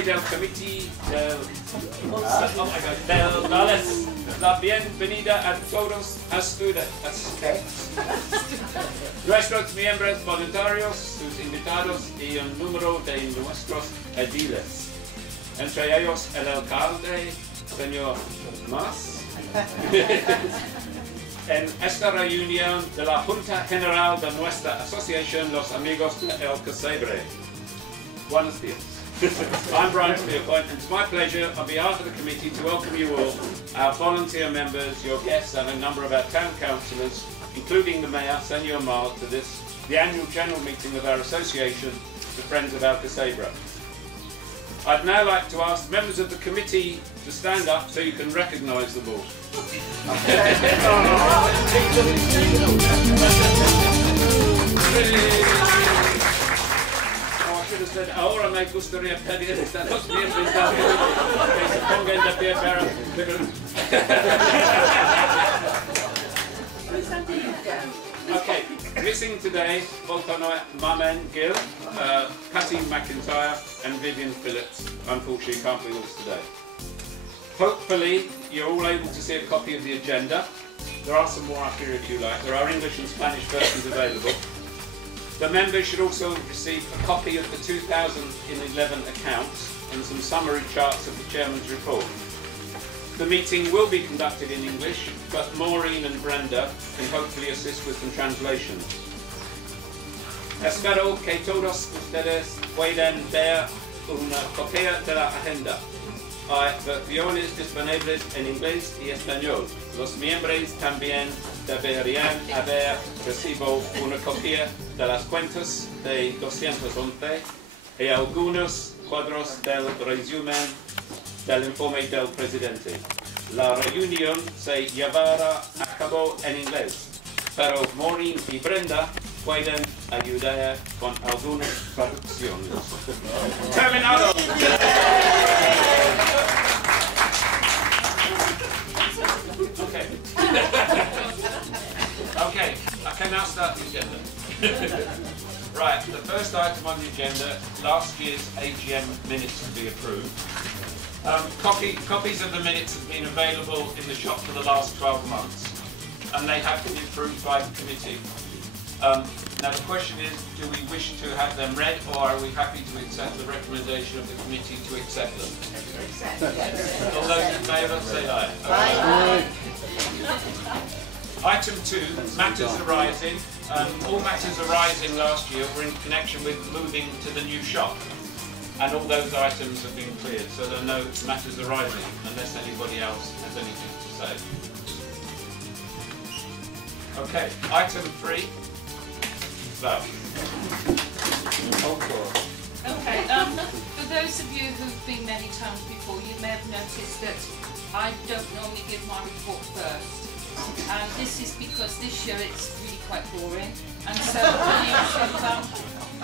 nombre del comité darles la bienvenida a todos nuestros miembros voluntarios, sus invitados y un número de nuestros ediles. Entre ellos el alcalde, señor Mas. En esta reunión de la Junta General de nuestra asociación, los amigos de Alcossebre. Buenos días. I'm Brian Spearpoint, and it's my pleasure, on behalf of the committee, to welcome you all, our volunteer members, your guests, and a number of our town councillors, including the Mayor, Senor Mars, to this, the annual general meeting of our association, the Friends of Alcossebre. I'd now like to ask members of the committee to stand up so you can recognise them all. I should have said, ahora me gustaría pedir a los miembros que se pongan de pie para... Okay, missing today, Volcano Mamen Gill, Patty McIntyre and Vivian Phillips. Unfortunately can't be with us today. Hopefully you're all able to see a copy of the agenda. There are some more up here if you like. There are English and Spanish versions available. The members should also receive a copy of the 2011 accounts and some summary charts of the Chairman's report. The meeting will be conducted in English, but Maureen and Brenda can hopefully assist with some translations. Espero que todos ustedes puedan ver una copia de la agenda. Hay versiones disponibles en inglés y español. Los miembros también deberían haber recibido una copia de las cuentas de 211 y algunos cuadros del resumen del informe del presidente. La reunión se llevará a cabo en inglés, pero Maureen y Brenda pueden ayudar con algunas traducciones. ¡Terminado! Okay. Okay, I can now start the agenda. Right, the first item on the agenda, last year's AGM minutes to be approved. Copies of the minutes have been available in the shop for the last 12 months, and they have been approved by the committee. Now the question is, do we wish to have them read, or are we happy to accept the recommendation of the committee to accept them? All those in favour, say aye. Aye. Item 2, matters arising. All matters arising last year were in connection with moving to the new shop, and all those items have been cleared, so there are no matters arising unless anybody else has anything to say. Okay, item 3. Val. Okay, for those of you who've been many times before, you may have noticed that I don't normally give my report first. And this is because this year it's really quite boring, and so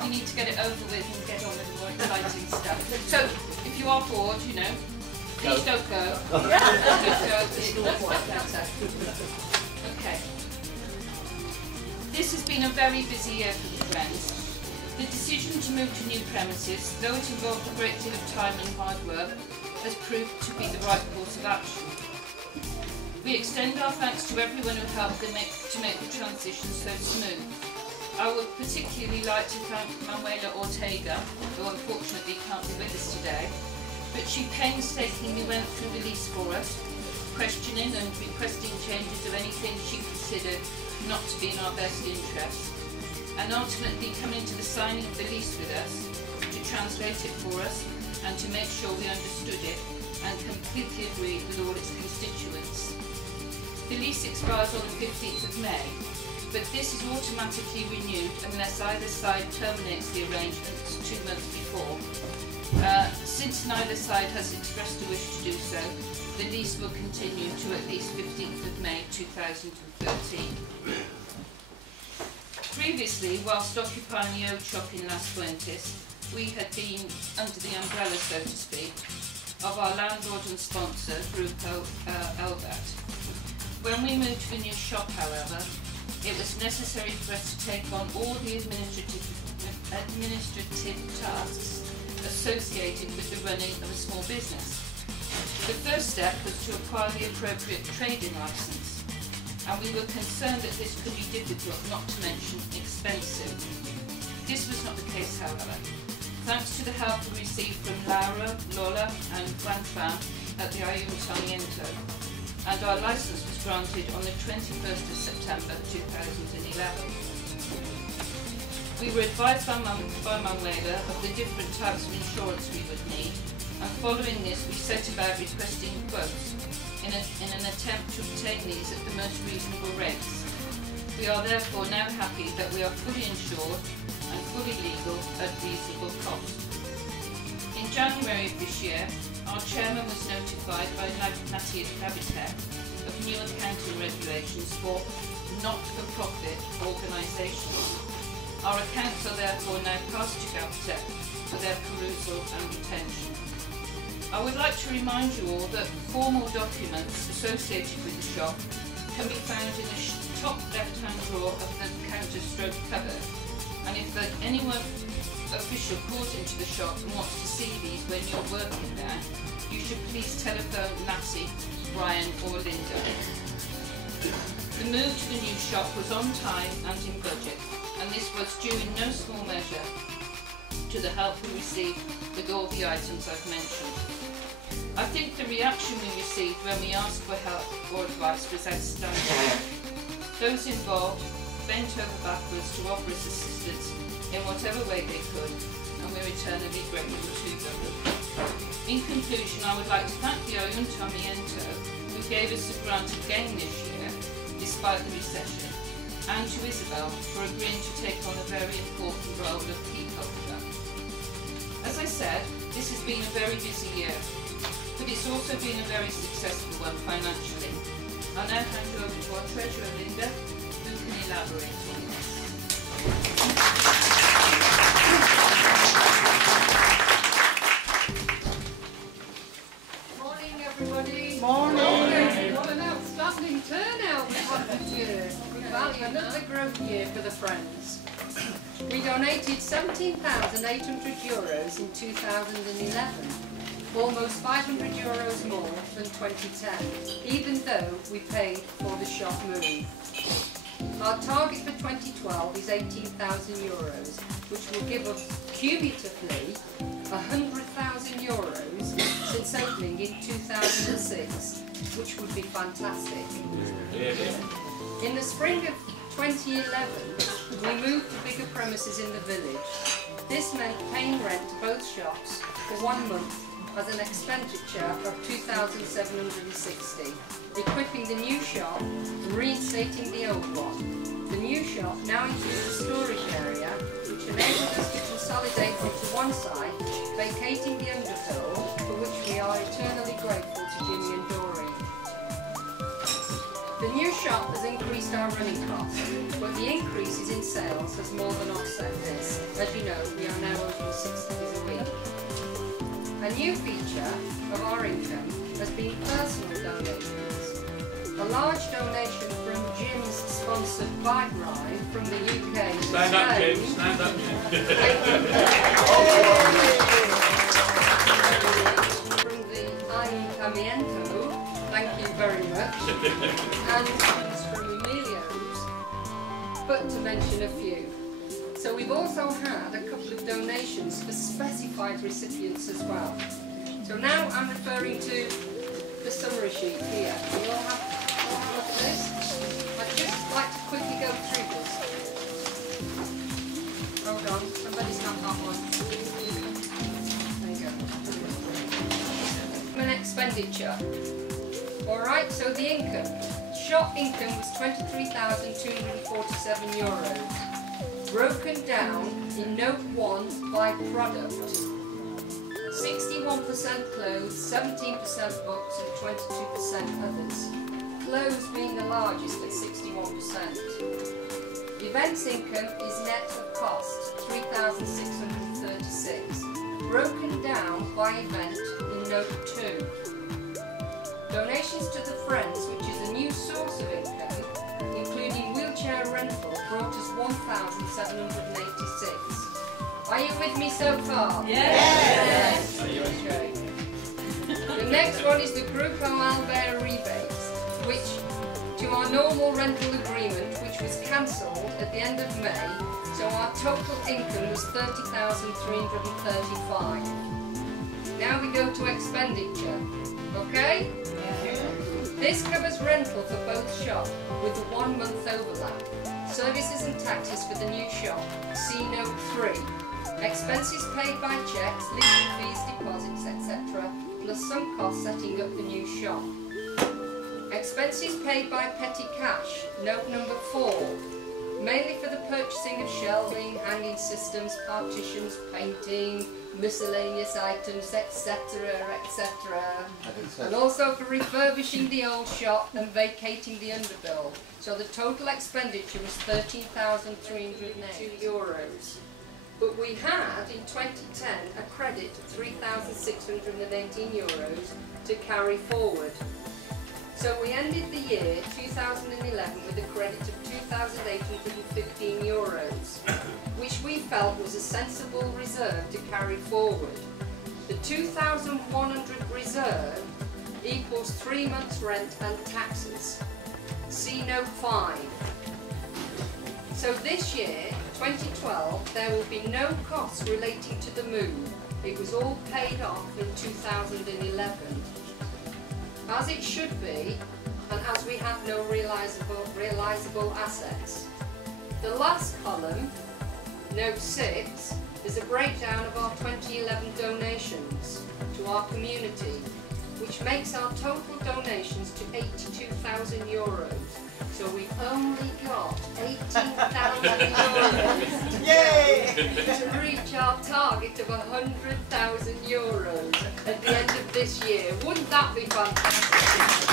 you need to get it over with and get on with the more exciting stuff. So if you are bored, you know, please don't go. Don't go, it does get better. Okay. This has been a very busy year for the Friends. The decision to move to new premises, though it involved a great deal of time and hard work, has proved to be the right course of action. We extend our thanks to everyone who helped to make the transition so smooth. I would particularly like to thank Manuela Ortega, who unfortunately can't be with us today, but she painstakingly went through the lease for us, questioning and requesting changes of anything she considered not to be in our best interest, and ultimately coming to the signing of the lease with us, to translate it for us, and to make sure we understood it, and completely agreed with all its constituents. The lease expires on the 15th of May, but this is automatically renewed unless either side terminates the arrangements 2 months before. Since neither side has expressed a wish to do so, the lease will continue to at least 15th of May 2013. Previously, whilst occupying the old shop in Las Fuentes, we had been under the umbrella, so to speak, of our landlord and sponsor, Grupo Elbat. When we moved to the new shop, however, it was necessary for us to take on all the administrative tasks associated with the running of a small business. The first step was to acquire the appropriate trading licence, and we were concerned that this could be difficult, not to mention expensive. This was not the case, however. Thanks to the help we received from Laura, Lola and Juan at the Ayuntamiento, and our licence was granted on the 21st of September 2011. We were advised by Manuela of the different types of insurance we would need, and following this we set about requesting quotes in an attempt to obtain these at the most reasonable rates. We are therefore now happy that we are fully insured and fully legal at reasonable cost. In January of this year, our chairman was notified by Nati Habitat of new accounting regulations for not-for-profit organisations. Our accounts are therefore now passed to Habitat for their perusal and retention. I would like to remind you all that formal documents associated with the shop can be found in the top left-hand drawer of the counter-stroke cupboard, and if anyone official calls into the shop and wants to see these when you're working there, you should please telephone Natty, Brian or Linda. The move to the new shop was on time and in budget, and this was due in no small measure to the help we received with all the items I've mentioned. I think the reaction we received when we asked for help or advice was outstanding. Those involved bent over backwards to offer us assistance in whatever way they could, and we're eternally grateful to them. In conclusion, I would like to thank the Ayuntamiento, who gave us the grant again this year, despite the recession, and to Isabel for agreeing to take on a very important role of key culture. As I said, this has been a very busy year, but it's also been a very successful one financially. I'll now hand you over to our treasurer, Linda, who can elaborate on this. Morning, everybody. Morning. What an outstanding turnout we had this year. Good value, another growth year for the Friends. We donated €17,800 in 2011, almost €500 more than 2010, even though we paid for the shop move. Our target for 2012 is €18,000, which will give us cumulatively €100,000 since opening in 2006, which would be fantastic. In the spring of 2011, we moved to bigger premises in the village. This meant paying rent to both shops for 1 month as an expenditure of €2,760, equipping the new shop and reinstating the old one. The new shop now includes a storage area, which enabled us to consolidate onto one site, vacating the underfloor, for which we are eternally grateful to Jimmy and Doreen. The new shop has increased our running costs, but the increases in sales has more than offset this. As you know, we are now open 6 days a week. A new feature of our income has been personal donations. A large donation from Jim's sponsored bike ride from the UK to Stand up, Spain. Jim. Stand up, Jim. From the Ayuntamiento, thank you very much. And from Emilio's, but to mention a few. So we've also had a couple of donations for specified recipients as well. So now I'm referring to the summary sheet here. You all have a look at this? I'd just like to quickly go through this. Hold on, somebody's not got one. There you go. An expenditure. Alright, so the income. Shop income was €23,247. Broken down in note 1 by product. 61% clothes, 17% books and 22% others. Clothes being the largest at 61%. Events income is net of cost, $3,636. Broken down by event in note 2. Donations to the Friends, which is a new source of income, including wheelchair rental, brought us 1,786. Are you with me so far? Yes. Okay. The next one is the Group Anual rebates, which to our normal rental agreement, which was cancelled at the end of May, so our total income was 30,335. Now we go to expenditure, okay? This covers rental for both shops with the 1 month overlap, services and taxes for the new shop, see note 3, expenses paid by cheques, legal fees, deposits, etc., plus some costs setting up the new shop. Expenses paid by petty cash, note number 4, mainly for the purchasing of shelving, hanging systems, partitions, painting, miscellaneous items, etc., etc. And also for refurbishing the old shop and vacating the underbill. So the total expenditure was €13,382. But we had, in 2010, a credit of €3,618 to carry forward. So we ended the year 2011 with a credit of €2,815, which we felt was a sensible reserve to carry forward. The 2,100 reserve equals 3 months rent and taxes. See note 5. So this year, 2012, there will be no costs relating to the move. It was all paid off in 2011. As it should be, and as we have no realisable assets. The last column, note 6, is a breakdown of our 2011 donations to our community, which makes our total donations to €82,000. So we've only got €18,000 to reach our target of €100,000 at the end of this year. Wouldn't that be fantastic?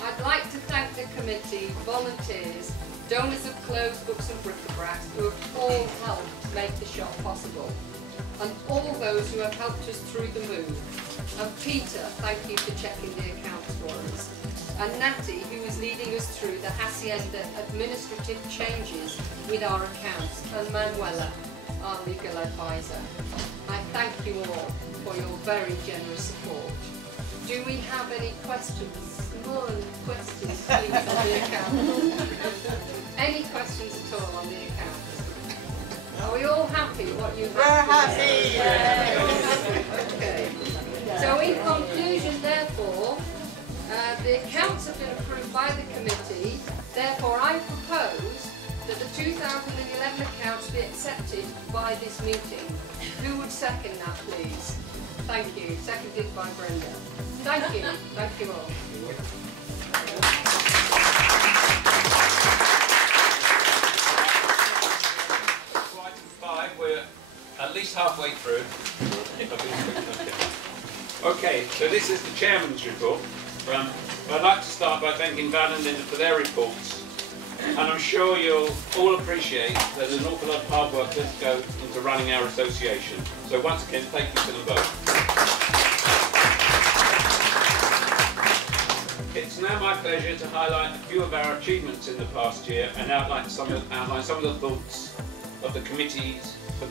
I'd like to thank the committee, volunteers, donors of clothes, books and bric-a-brac who have all helped make the shop possible, and all those who have helped us through the move. And Peter, thank you for checking the accounts for us. And Natty, who is leading us through the Hacienda administrative changes with our accounts, and Manuela, our legal advisor. I thank you all for your very generous support. Do we have any questions? More questions, please, on the account? Any questions at all on the account? Are we all happy what you have? We're happy! Okay. So in conclusion, therefore, the accounts have been approved by the committee. Therefore, I propose that the 2011 accounts be accepted by this meeting. Who would second that, please? Thank you. Seconded by Brenda. Thank you. Thank you all. Item 5, we're at least halfway through. Okay, so this is the Chairman's report. I'd like to start by thanking Val and Linda for their reports. And I'm sure you'll all appreciate that there's an awful lot of hard work that goes into running our association. So once again, thank you to them both. It's now my pleasure to highlight a few of our achievements in the past year and outline some of the thoughts of the committee for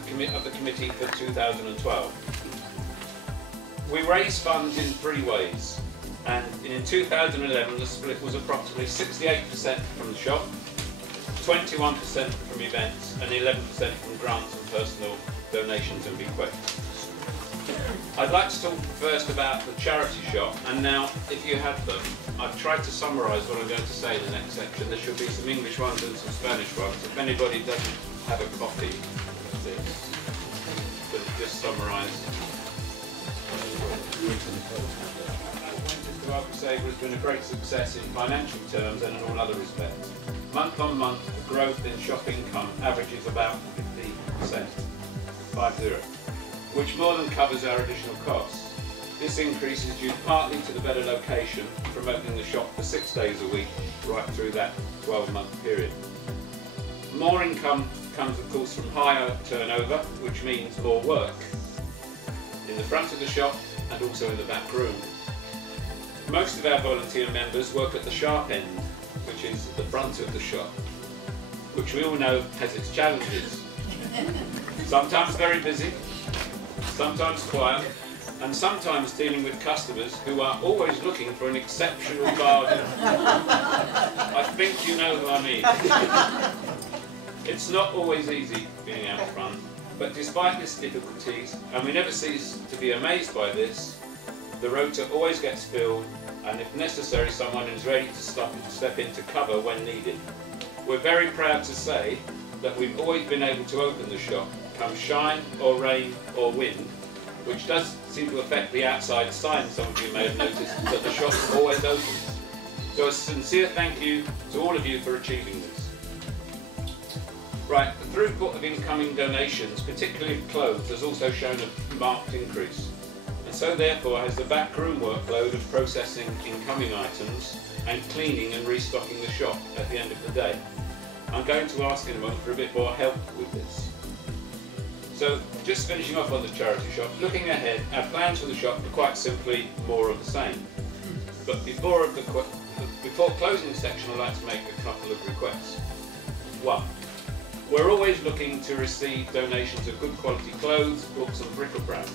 2012. We raised funds in 3 ways, and in 2011 the split was approximately 68% from the shop, 21% from events, and 11% from grants and personal donations and bequests. I'd like to talk first about the charity shop, and now, if you have them, I've tried to summarise what I'm going to say in the next section. There should be some English ones and some Spanish ones. If anybody doesn't have a copy of this, but just summarise. The Alcossebre has been a great success in financial terms and in all other respects. Month on month, the growth in shop income averages about 50%, 50, which more than covers our additional costs. This increase is due partly to the better location from opening the shop for 6 days a week, right through that 12-month period. More income comes, of course, from higher turnover, which means more work in the front of the shop and also in the back room. Most of our volunteer members work at the sharp end, which is the front of the shop, which we all know has its challenges. Sometimes very busy, sometimes quiet, and sometimes dealing with customers who are always looking for an exceptional bargain. I think you know who I mean. It's not always easy being out front, but despite these difficulties, and we never cease to be amazed by this, the rota always gets filled, and if necessary, someone is ready to step into cover when needed. We're very proud to say that we've always been able to open the shop, come shine or rain or wind, which does seem to affect the outside sign. Some of you may have noticed that the shop is always open. So a sincere thank you to all of you for achieving this. Right, the throughput of incoming donations, particularly of clothes, has also shown a marked increase. And so therefore has the backroom workload of processing incoming items and cleaning and restocking the shop at the end of the day. I'm going to ask in a moment for a bit more help with this. So, just finishing off on the charity shop, looking ahead, our plans for the shop are quite simply more of the same. But before closing the section, I'd like to make a couple of requests. One, we're always looking to receive donations of good quality clothes, books and bric-a-brac.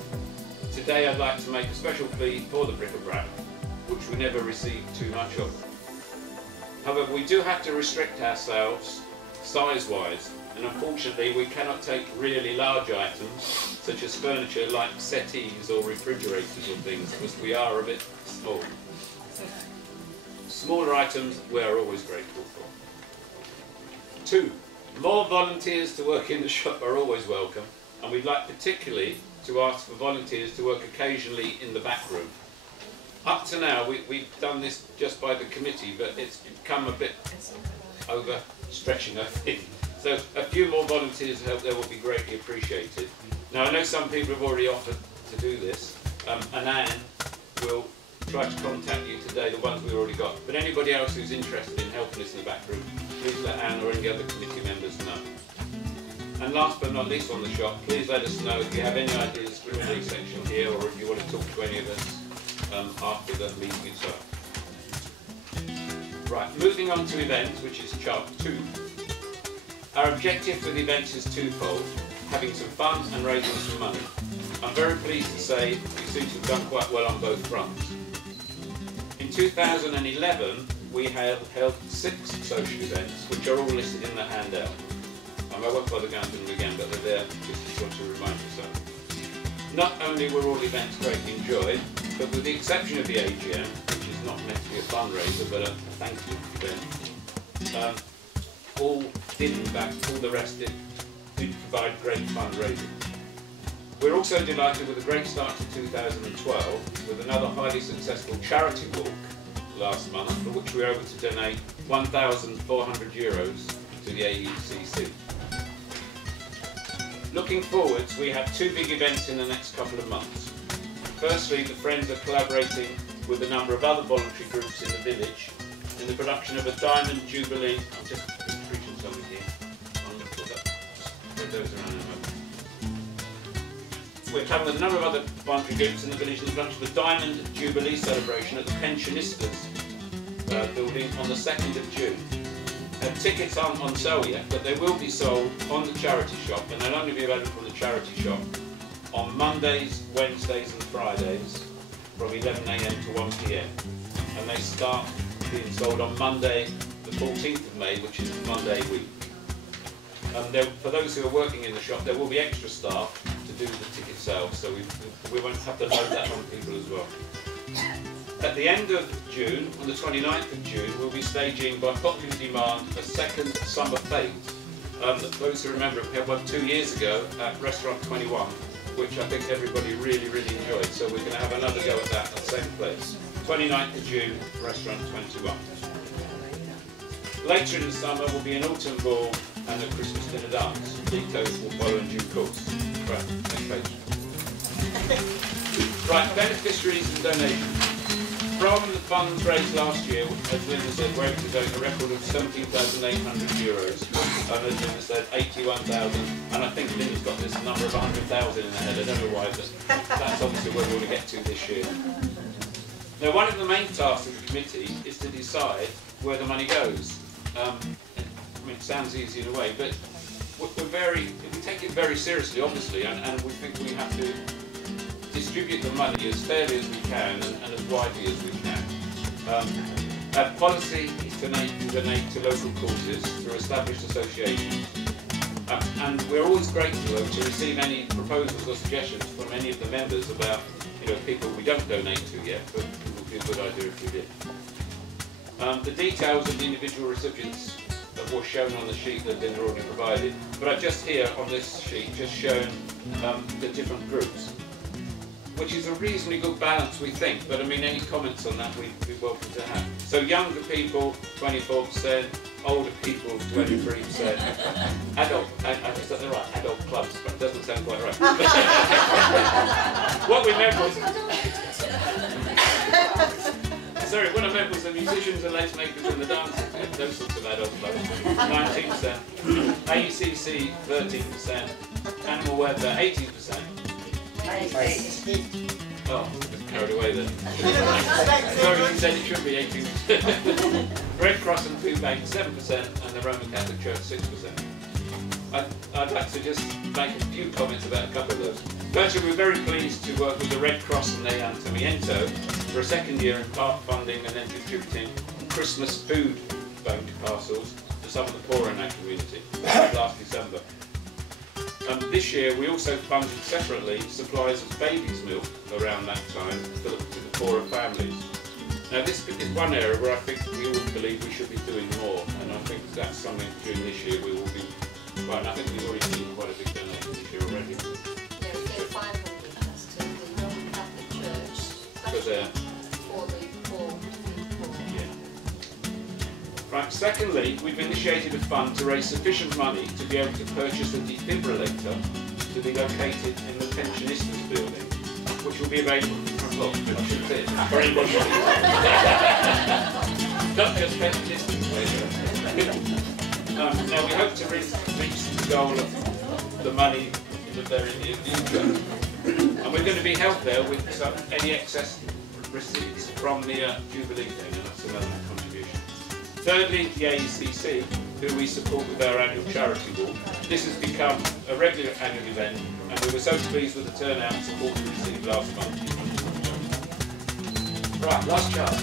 Today I'd like to make a special plea for the bric-a-brac, which we never receive too much of. However, we do have to restrict ourselves size-wise, and unfortunately we cannot take really large items, such as furniture like settees or refrigerators or things, because we are a bit small. Smaller items we are always grateful for. 2. More volunteers to work in the shop are always welcome, and we'd like particularly to ask for volunteers to work occasionally in the back room. Up to now we've done this just by the committee, but it's become a bit overstretching, I think. So a few more volunteers help there will be greatly appreciated. Now I know some people have already offered to do this, and Anne will try to contact you today, the ones we've already got. But anybody else who's interested in helping us in the back room, please let Anne or any other committee members know. And last but not least on the shop, please let us know if you have any ideas for a free section here, or if you want to talk to any of us after the meeting itself. Right, moving on to events, which is chart 2. Our objective for the events is twofold, having some fun and raising some money. I'm very pleased to say we seem to have done quite well on both fronts. In 2011, we have held 6 social events, which are all listed in the handout. I won't bother going through them again, but they're there just want to remind yourself. Not only were all events greatly enjoyed, but with the exception of the AGM, which is not meant to be a fundraiser, but a thank you event, all did in fact, all the rest did provide great fundraising. We're also delighted with a great start to 2012 with another highly successful charity walk last month, for which we were able to donate €1,400 to the AECC. Looking forwards, we have 2 big events in the next couple of months. Firstly, the Friends are collaborating with a number of other voluntary groups in the village in the production of a Diamond Jubilee. I'm just preaching something here. I'm going to put that. Spread those around in a moment. We're coming with a number of other voluntary groups in the village in the production of a Diamond Jubilee celebration at the Pensionistas building on the 2nd of June. Tickets aren't on sale yet, but they will be sold on the charity shop, and they'll only be available from the charity shop on Mondays, Wednesdays and Fridays from 11 AM to 1 PM. And they start being sold on Monday, the 14th of May, which is Monday week. For those who are working in the shop, there will be extra staff to do the ticket sales, so we won't have to load that on people as well. At the end of June, on the 29th of June, we'll be staging, by popular demand, a second summer fete. Those who remember, we had one 2 years ago at Restaurant 21, which I think everybody really enjoyed. So we're going to have another go at that at the same place. 29th of June, Restaurant 21. Later in the summer will be an autumn ball and a Christmas dinner dance. Details will follow in due course. Right, next page. Right, beneficiaries and donations. From the funds raised last year, as Linda said, we're able to donate a record of €17,800, and as Linda said, 81,000, and I think Linda's got this number of 100,000 in her head. I don't know why, but that's obviously where we want to get to this year. Now, one of the main tasks of the committee is to decide where the money goes. mean, it sounds easy in a way, but we take it very seriously, obviously, and we think we have to distribute the money as fairly as we can and as widely as we can. Our policy is to donate to local causes through established associations. And we're always grateful to receive any proposals or suggestions from any of the members about people we don't donate to yet, but it would be a good idea if we did. The details of the individual recipients were shown on the sheet that Linda already provided, but I've just here on this sheet just shown the different groups, which is a reasonably good balance, we think, but I mean, any comments on that we'd be welcome to have. So younger people, 24%, older people, 23%, adult, I just thought they're right, adult clubs, but it doesn't sound quite right. What we meant was, sorry, what I meant was the musicians and lace makers and the dancers, those sorts of adult clubs, 19%, AECC, 13%, animal welfare, 18%. Oh, carried away then. Sorry, you said it should be 18%. Red Cross and Food Bank 7%, and the Roman Catholic Church 6%. I'd like to just make a few comments about a couple of those. Firstly, we're very pleased to work with the Red Cross and the Ayuntamiento for a second year in part funding and then distributing Christmas food bank parcels to some of the poorer in our community last December. This year we also funded separately supplies of baby's milk around that time to the poorer families. Now this is one area where I think we all believe we should be doing more, and I think that's something during this year we will be, well, I think we've already seen quite a big donation this year already. Yeah, we gave 500 to the Roman Catholic Church, For the poor. Yeah. Right, secondly, we've initiated a fund to raise sufficient money to be able to purchase a defibrillator to be located in the pensionistas building, which will be available for anybody. Not just pensionistas. Now we hope to reach the goal of the money in the very near future. And we're going to be helped there with any excess receipts from the Jubilee thing, and that's another contribution. Thirdly, the AECC, who we support with our annual charity walk. This has become a regular annual event, and we were so pleased with the turnout and support we received last month. Right, last chart.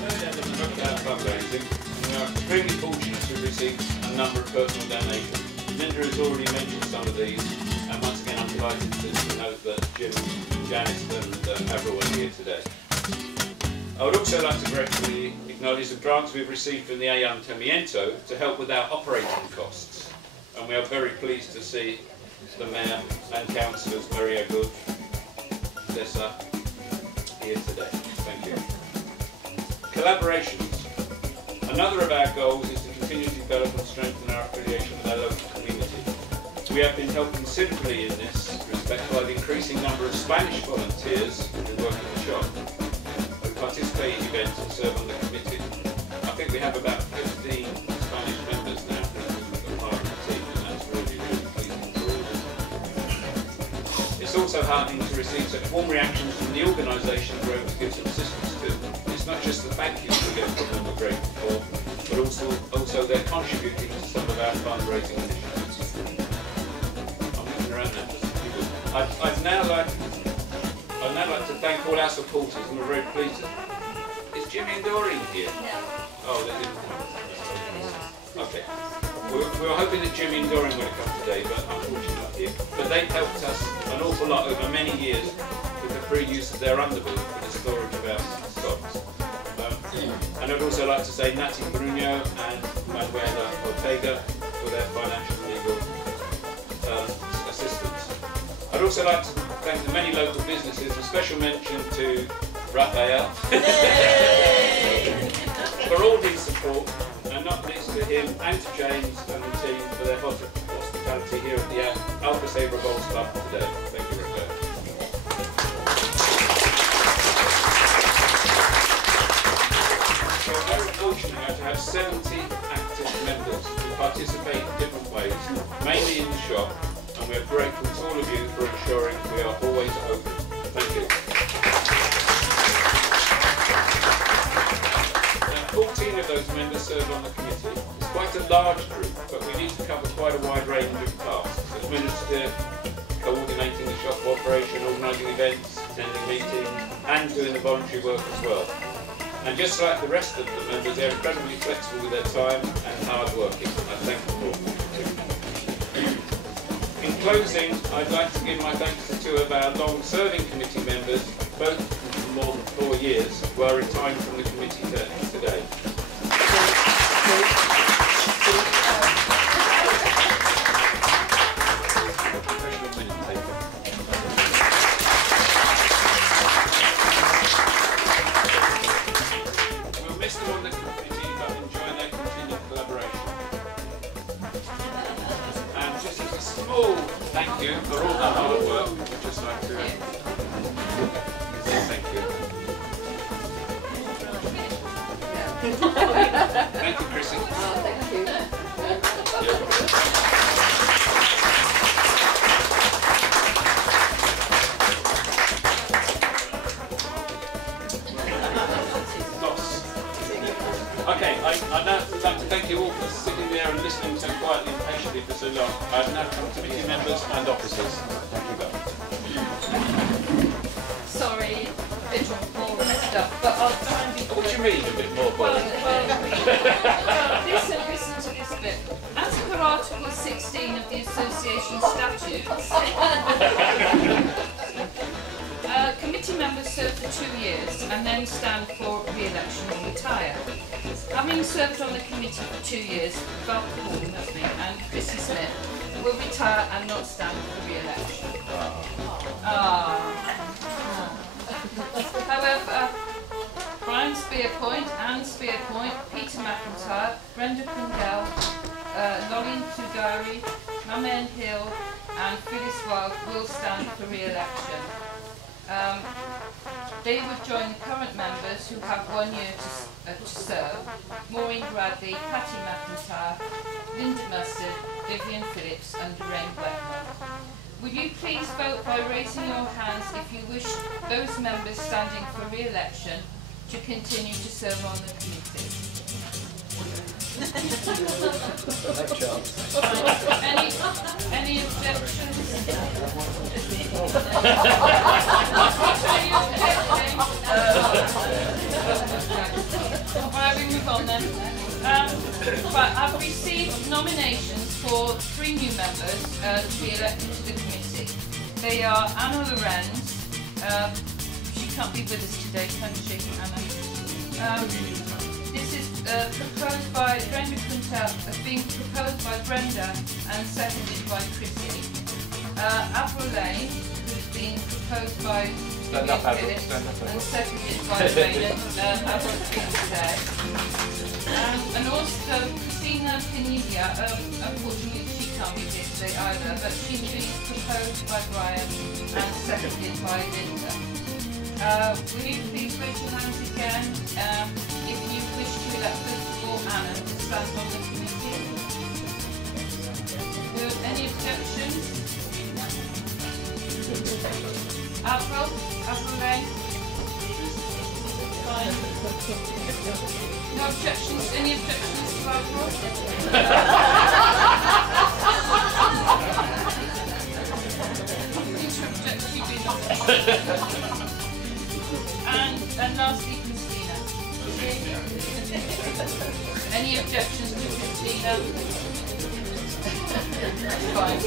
Third element of our fundraising, we are extremely fortunate to receive a number of personal donations. Linda has already mentioned some of these, and once again I'm delighted to note that Jim, Janice and everyone here today. I would also like to gratefully acknowledge the grants we've received from the Ayuntamiento to help with our operating costs, and we are very pleased to see the Mayor and Councillors Maria Good, Dessa, here today. Thank you. Collaborations. Another of our goals is to continue to develop and strengthen our affiliation with our local community. We have been helped considerably in this respect by the increasing number of Spanish volunteers who work in the shop, who participate in events and serve on the committee. I think we have about 15 Spanish members now who are part of the team, and that's really, really pleasing for all of us. It's also heartening to receive such warm reactions from the organisations we're able to give some assistance to. It's not just the thank yous we get from them we're grateful for, but also they're contributing to some of our fundraising initiatives. I'm looking around now. I'd now like to thank all our supporters, and we're very pleased. Is Jimmy and Doreen here? No. Oh, they didn't come. Okay. We were hoping that Jimmy and Doreen would have come today, but unfortunately not here. But they've helped us an awful lot over many years with the free use of their underbuild for the storage of our stocks. And I'd also like to say Nati Bruno and Manuela Ortega for their financial and legal assistance. I'd also like to thank the many local businesses, a special mention to Raphael for all his support, and not least to him and to James and the team for their hospitality here at the Alcossebre Club today. Thank you, Raphael. We're very fortunate now to have 70 active members who participate in different ways, mainly in the shop, and we are grateful to all of you for ensuring we are always open. Thank you. Now, 14 of those members serve on the committee, quite a large group, but we need to cover quite a wide range of tasks. Administer, coordinating the shop operation, organising events, attending meetings, and doing the voluntary work as well. And just like the rest of the members, they're incredibly flexible with their time and hard working. I thank them all. In closing, I'd like to give my thanks to two of our long-serving committee members, both for more than 4 years, who are retiring from the committee today. We'll miss them on the committee, but enjoy their continued collaboration. And just as a small thank you for all the hard work, we'd just like to say thank you. Thank you, Chrissy. Oh, thank you. Okay, I'd now like to thank you all for sitting there and listening so quietly and patiently for so long. I've now come to committee members and officers. Thank you both. Sorry, a bit more boring stuff, but I'll try and be quick. What do you mean a bit more Well, boring? listen to this bit. As per Article 16 of the Association Statutes, committee members serve for 2 years and then stand for re-election or retire. Having served on the committee for 2 years, Barbacoa, that's me, and Chrissy Smith will retire and not stand for re-election. However, Brian Spearpoint, Anne Spearpoint, Peter McIntyre, Brenda Kundell, Lolly Tudari, Mamen Hill and Phyllis Wild will stand for re-election. They would join the current members who have 1 year to serve: Maureen Bradley, Patty McIntyre, Linda Mustard, Vivian Phillips and Lorraine Wetmore. Will you please vote by raising your hands if you wish those members standing for re-election to continue to serve on the committee? Any objections? Right, we move on then. But I've received nominations for 3 new members to be elected to the committee. They are Anna Lorenz. She can't be with us today, can she, Anna? This is proposed by Brenda Quintel, being proposed by Brenda and seconded by Chrissy. Avril Lane, who's been proposed by Phillips and seconded by Raymond, Avril said. And also Christina Pinilla, unfortunately she can't be here today either, but she's been proposed by Brian and seconded by Linda. Will you please raise your hands again if you wish to elect first of all Anna to stand on the committee? Any objections? Avril Lane? Fine. No objections? Any objections to Avril? And lastly, Christina. Any objections to Christina? Fine.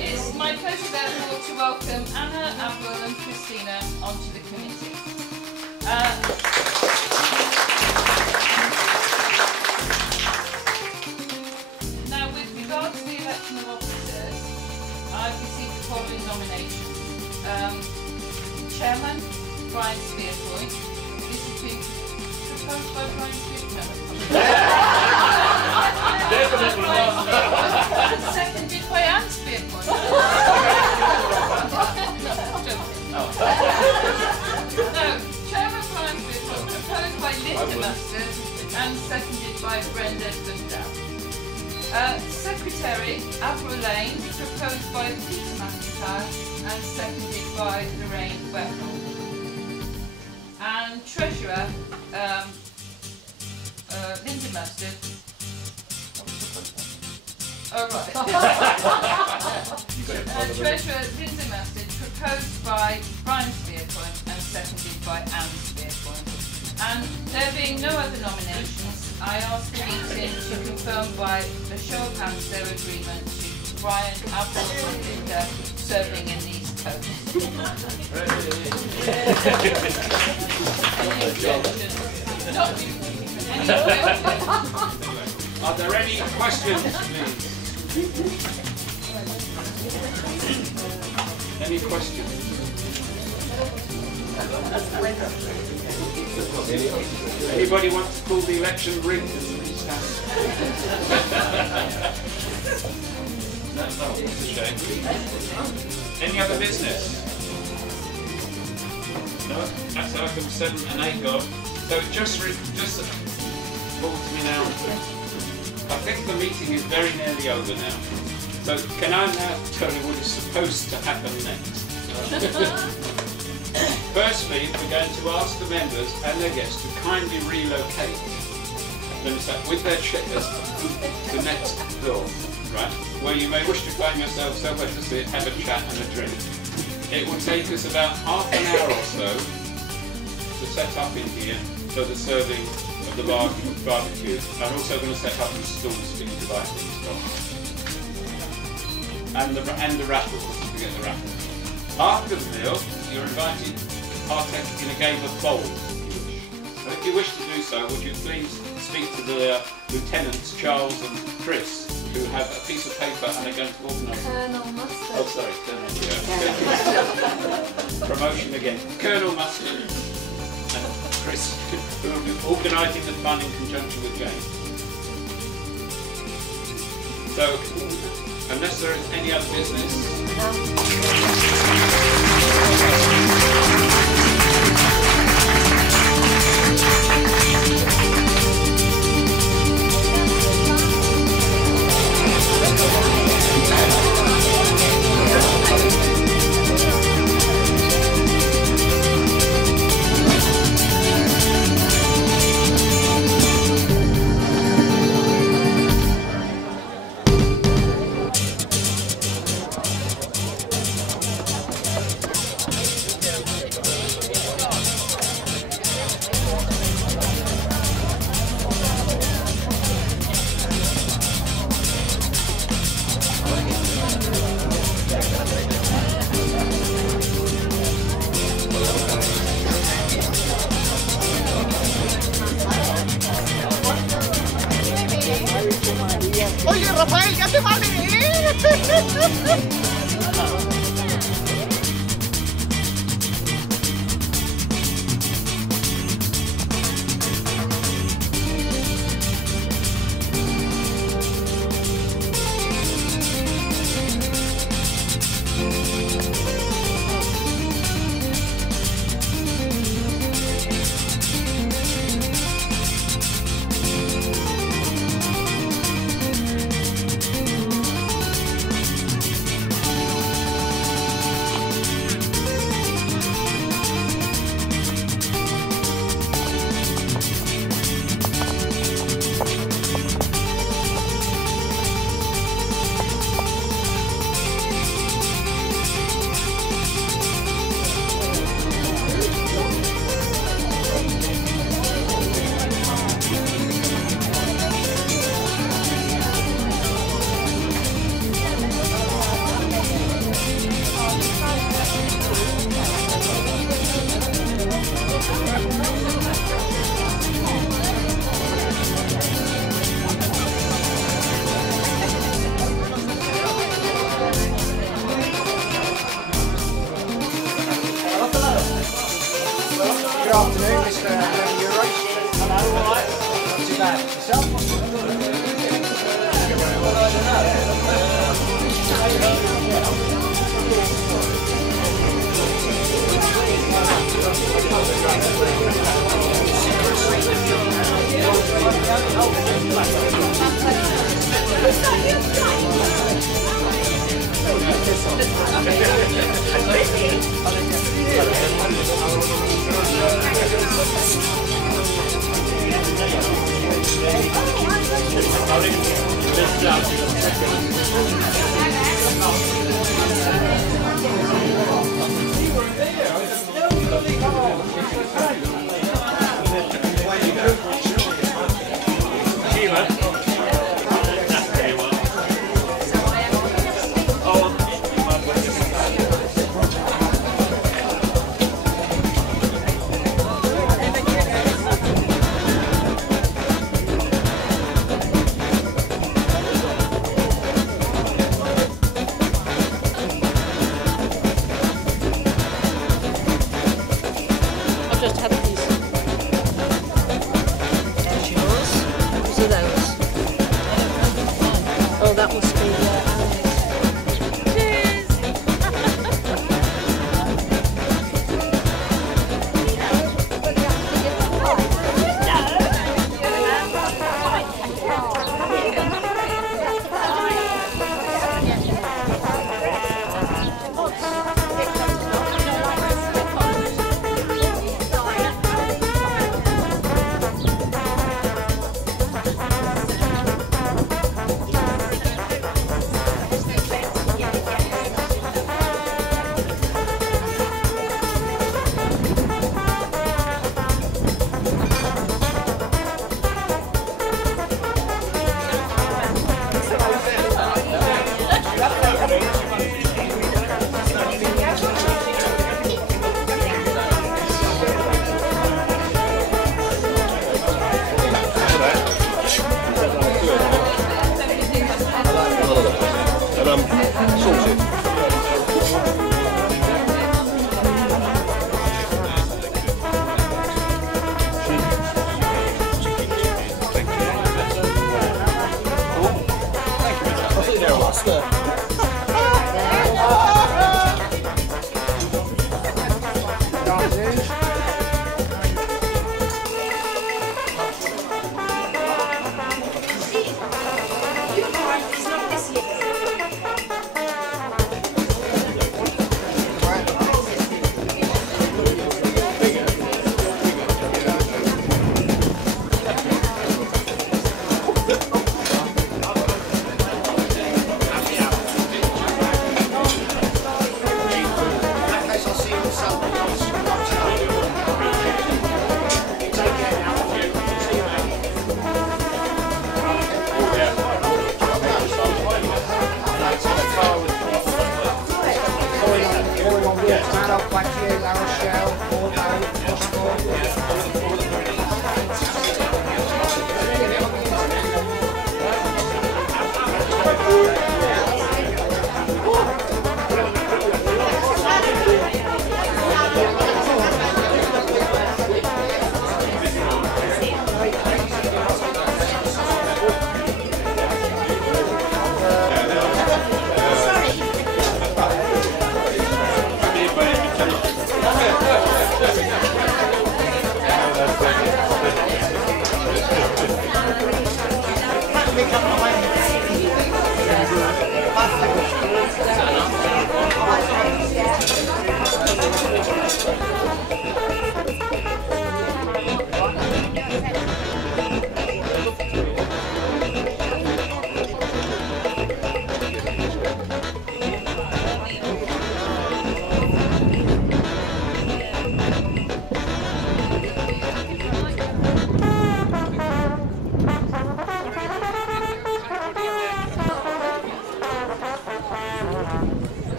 It's my pleasure therefore to welcome Anna, Avril and Christina onto the committee. Now, with regard to the election of officers, I've received the following nominations. Chairman, Brian Spearpoint. This has been proposed by Brian Spearpoint. Seconded by Anne Spearpoint. No, Chairman Brian Spearpoint, proposed by Linda Mustard and seconded by Brenda Kundell. Secretary, Avril Lane, proposed by Peter McIntyre and seconded by Lorraine Wetmore. and treasurer Linda Mustard. Oh right. Treasurer Linda Mustard, proposed by Brian Spearpoint and seconded by Anne Spearpoint. And there being no other nominations, I ask the meeting to confirm by a show of hands their agreement to Brian, Alfred and Linda serving in these posts. Any objections? Any objections? Are there any questions, please? Any questions? Anybody want to call the election rigged? No, it's a shame. Any other business? No? That's item 7 and 8 gone. So just talk to me now. I think the meeting is very nearly over now. So can I now tell you what is supposed to happen next? Firstly, we're going to ask the members and their guests to kindly relocate with their chairs to next door, right? Where you may wish to find yourself somewhere to sit, have a chat and a drink. It will take us about half an hour or so to set up in here for the serving of the barbecue. I'm also going to set up some stalls for you to buy things from. And the raffle, to get the raffle. After the meal, you're invited to partake in a game of bowl, if you wish to do so, would you please speak to the lieutenants, Charles and Chris, who have a piece of paper and are going to organise... Colonel Mustard. Oh, sorry, Colonel, yeah. Promotion again. Colonel Mustard and Chris, who will be organising the fun in conjunction with James. So, unless there is any other business... Oye, Rafael, ya te vale. Good afternoon, Mr. Euros. Hello, all right. Not too bad. Yourself?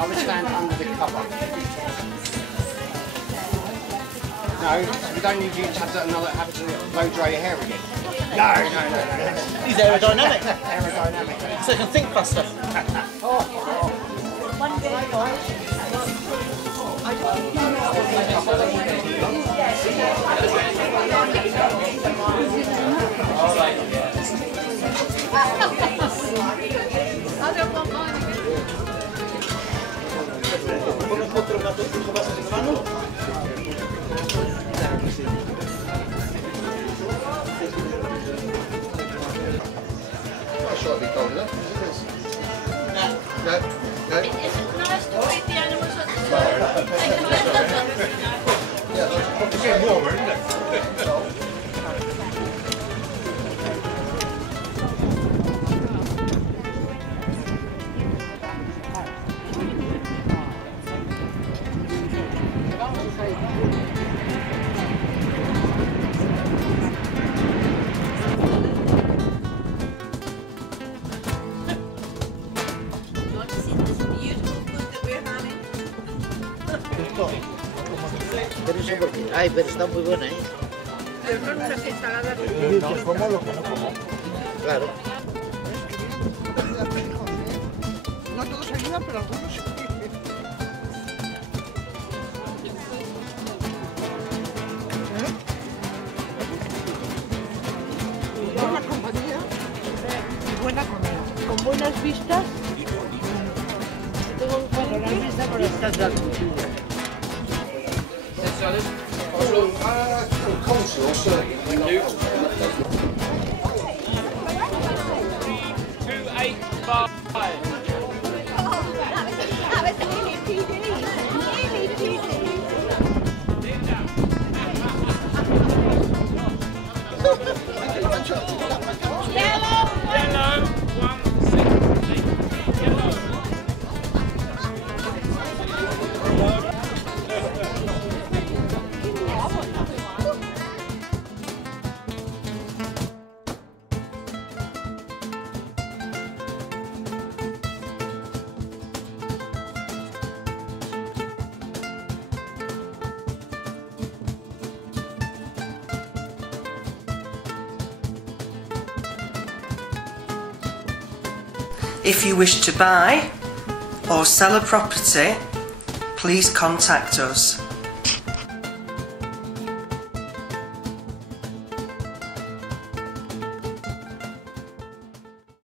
I would stand under the cover. No, we don't need you to have to blow dry your hair again. No. He's aerodynamic. Aerodynamic. So you can think faster. I don't want mine again. Sure, be cold enough. No. Is it nice to feed the animals at the Yeah, it's getting warmer, isn't it? Pero eso porque... Ay, pero está muy buena, ¿eh? Pero son unas ensaladas. Como lo que no como. Claro. No todos ayudan, pero algunos sí. Buena compañía y buena comida. Con buenas vistas. Tengo buenas vistas por estas de altitudes. Coleslaw, certainly. Thank you. 285. Yellow 160. Yellow. If you wish to buy or sell a property, please contact us.